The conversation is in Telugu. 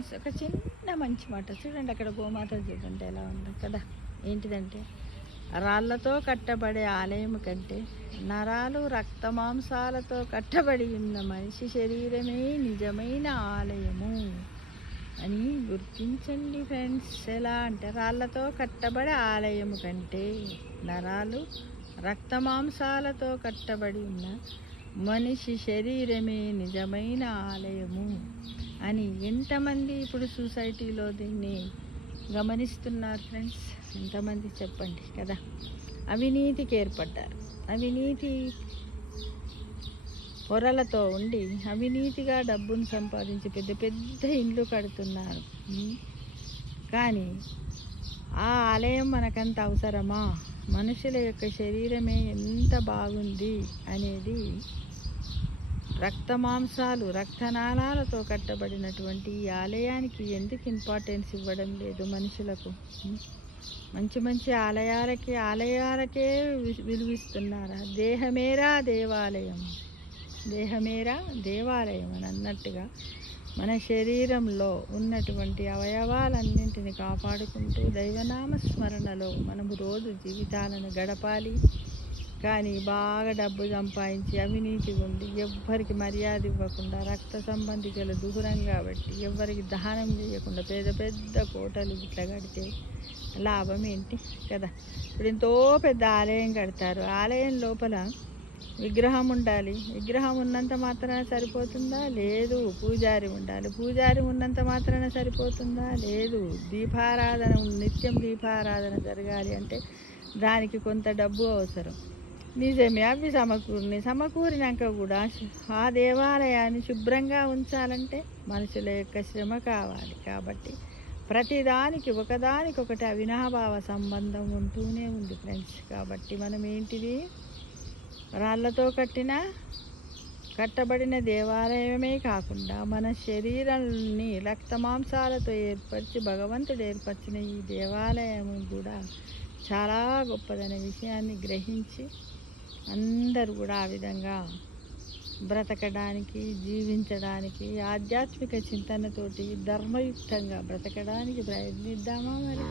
ఫ్రెండ్స్, ఒక చిన్న మంచి మాట చూడండి. అక్కడ గోమాత చూడండి ఎలా ఉందో కదా. ఏంటిదంటే, రాళ్లతో కట్టబడే ఆలయం కంటే నరాలు రక్తమాంసాలతో కట్టబడి ఉన్న మనిషి శరీరమే నిజమైన ఆలయము అని గుర్తించండి ఫ్రెండ్స్. ఎలా అంటే, రాళ్లతో కట్టబడే ఆలయము కంటే నరాలు రక్తమాంసాలతో కట్టబడి ఉన్న మనిషి శరీరమే నిజమైన ఆలయము అని ఎంతమంది ఇప్పుడు సొసైటీలో దీన్ని గమనిస్తున్నారు ఫ్రెండ్స్? ఎంతమంది చెప్పండి కదా. అవినీతికి ఏర్పడ్డారు. అవినీతి పొరలతో ఉండి అవినీతిగా డబ్బును సంపాదించి పెద్ద పెద్ద ఇండ్లు కడుతున్నారు. కానీ ఆ ఆలయం మనకంత అవసరమా? మనుషుల యొక్క శరీరమే ఎంత బాగుంది అనేది రక్తమాంసాలు రక్తనాళాలతో కట్టబడినటువంటి ఈ ఆలయానికి ఎందుకు ఇంపార్టెన్స్ ఇవ్వడం లేదు మనుషులకు? మంచి మంచి ఆలయాలకే విలువిస్తున్నారా? దేహమేరా దేవాలయం, దేహమేరా దేవాలయం అని అన్నట్టుగా మన శరీరంలో ఉన్నటువంటి అవయవాలన్నింటిని కాపాడుకుంటూ దైవనామ స్మరణలో మనము రోజు జీవితాలను గడపాలి. కానీ బాగా డబ్బు సంపాదించి అవినీతి ఉండి ఎవ్వరికి మర్యాద ఇవ్వకుండా రక్త సంబంధికులు దూరంగా పెట్టి ఎవ్వరికి దానం చేయకుండా పెద్ద పెద్ద కోటలు ఇట్లా కడితే లాభం ఏంటి కదా. ఇప్పుడు ఎంతో పెద్ద ఆలయం కడతారు. ఆలయం లోపల విగ్రహం ఉండాలి. విగ్రహం ఉన్నంత మాత్రాన సరిపోతుందా? లేదు. పూజారి ఉండాలి. పూజారి ఉన్నంత మాత్రాన సరిపోతుందా? లేదు. దీపారాధన, నిత్యం దీపారాధన జరగాలి అంటే దానికి కొంత డబ్బు అవసరం. నిజమే, అవి సమకూరినాక కూడా ఆ దేవాలయాన్ని శుభ్రంగా ఉంచాలంటే మనుషుల యొక్క శ్రమ కావాలి. కాబట్టి ప్రతిదానికి ఒకదానికొకటి అవినాభావ సంబంధం ఉంటూనే ఉంది ఫ్రెండ్స్. కాబట్టి మనం ఏంటిది, రాళ్లతో కట్టబడిన దేవాలయమే కాకుండా మన శరీరాన్ని రక్తమాంసాలతో ఏర్పరిచి భగవంతుడు ఏర్పరిచిన ఈ దేవాలయం కూడా చాలా గొప్పదనే విషయాన్ని గ్రహించి అందరూ కూడా ఆ విధంగా బ్రతకడానికి, జీవించడానికి, ఆధ్యాత్మిక చింతనతోటి ధర్మయుక్తంగా బ్రతకడానికి ప్రయత్నిద్దామా మరి?